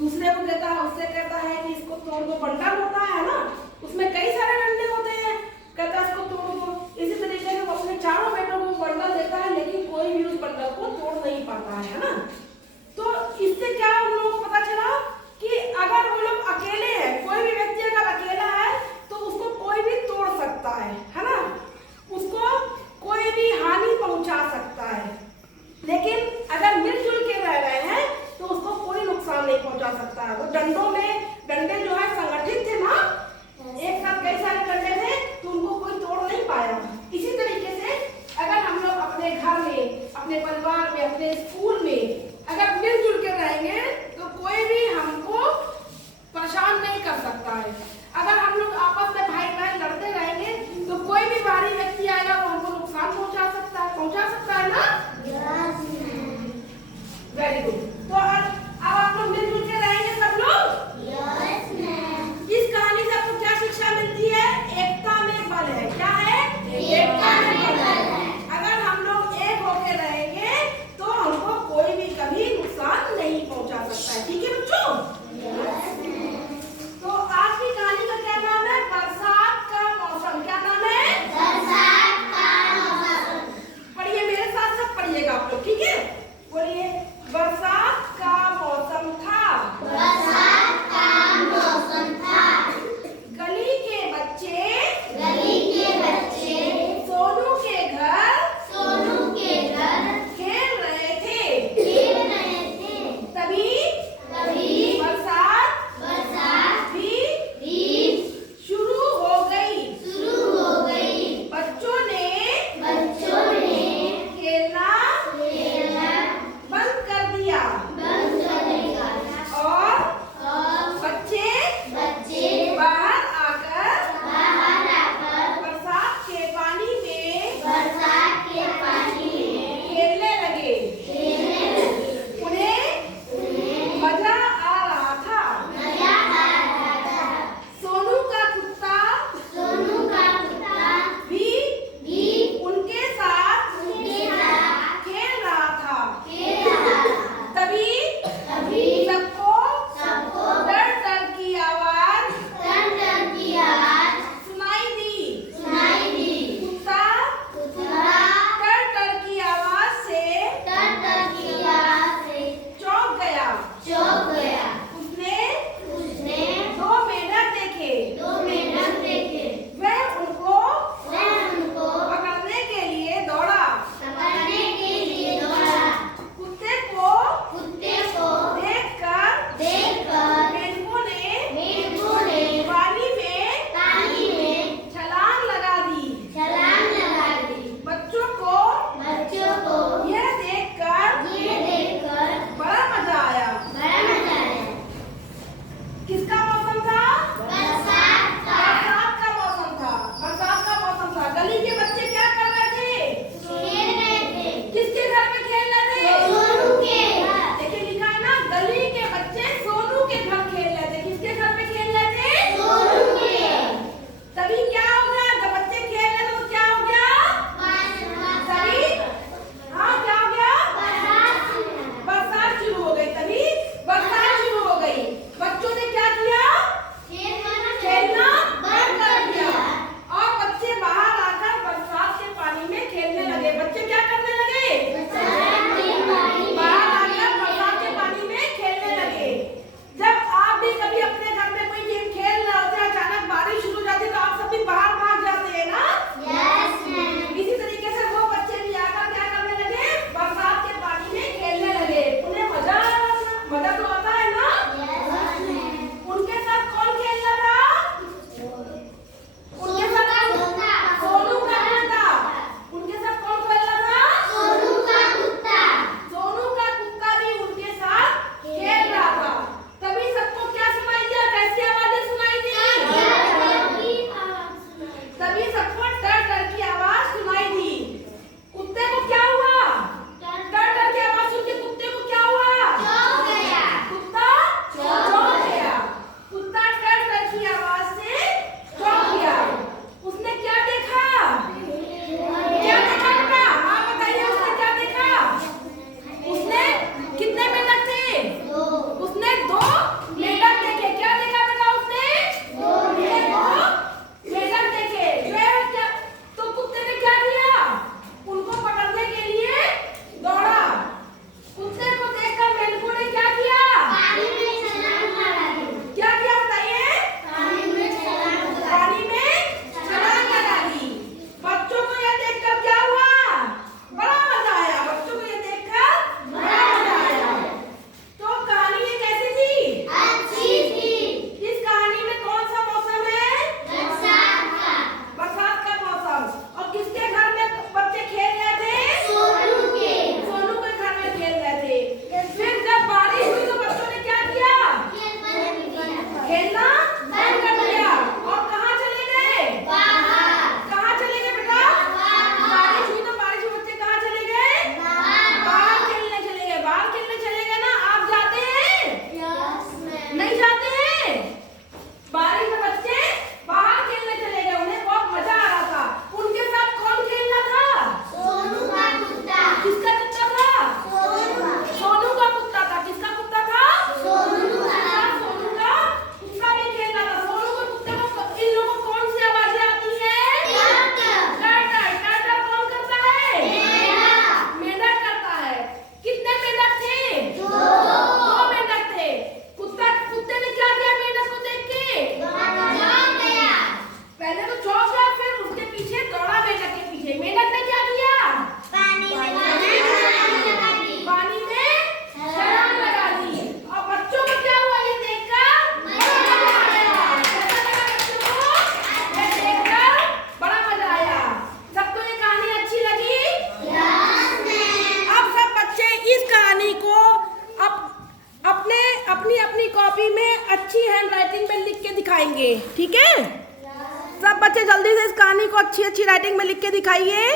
दूसरे को देता है, उससे कहता है कि इसको तोड़ दो। बंडल होता है ना, उसमें कई सारे डंडे होते हैं, कहता है इसको तोड़ दो। इसी तरीके से वो अपने चारों बेटों को बंडल देता है, लेकिन कोई भी उस बंडल को तोड़ नहीं पाता है ना। तो इससे क्या उन लोगों को पता चला कि अगर वो लोग अकेले हैं, कोई भी व्यक्ति अगर अकेला है तो उसको कोई भी तोड़ सकता है ना, उसको कोई भी हानि पहुंचा सकता है। लेकिन अगर मिलजुल के रह रहे हैं तो उसको कोई नुकसान नहीं पहुंचा सकता है। वो डंडे जो है संगठित थे ना, एक साथ कई सारे डंडे थे, तो उनको कोई तोड़ नहीं पाया। इसी तरीके से अगर हम लोग अपने घर में, अपने परिवार में, अपने स्कूल में अगर मिलजुल के रहेंगे तो कोई भी हमको परेशान नहीं कर सकता है। अगर हम लोग आपस में भाई बहन लड़ते रहेंगे तो कोई भी बाहरी व्यक्ति आएगा वो हमको नुकसान पहुंचा सकता है ना। Very good. तो अब आप लोग मिलजुल के रहेंगे सब लोग। इस कहानी से आपको क्या शिक्षा मिलती है? एकता में बल है। क्या है? एकता में बल है। अगर हम लोग एक होके रहेंगे राइटिंग में लिख के दिखाएंगे, ठीक है। सब बच्चे जल्दी से इस कहानी को अच्छी अच्छी राइटिंग में लिख के दिखाइए।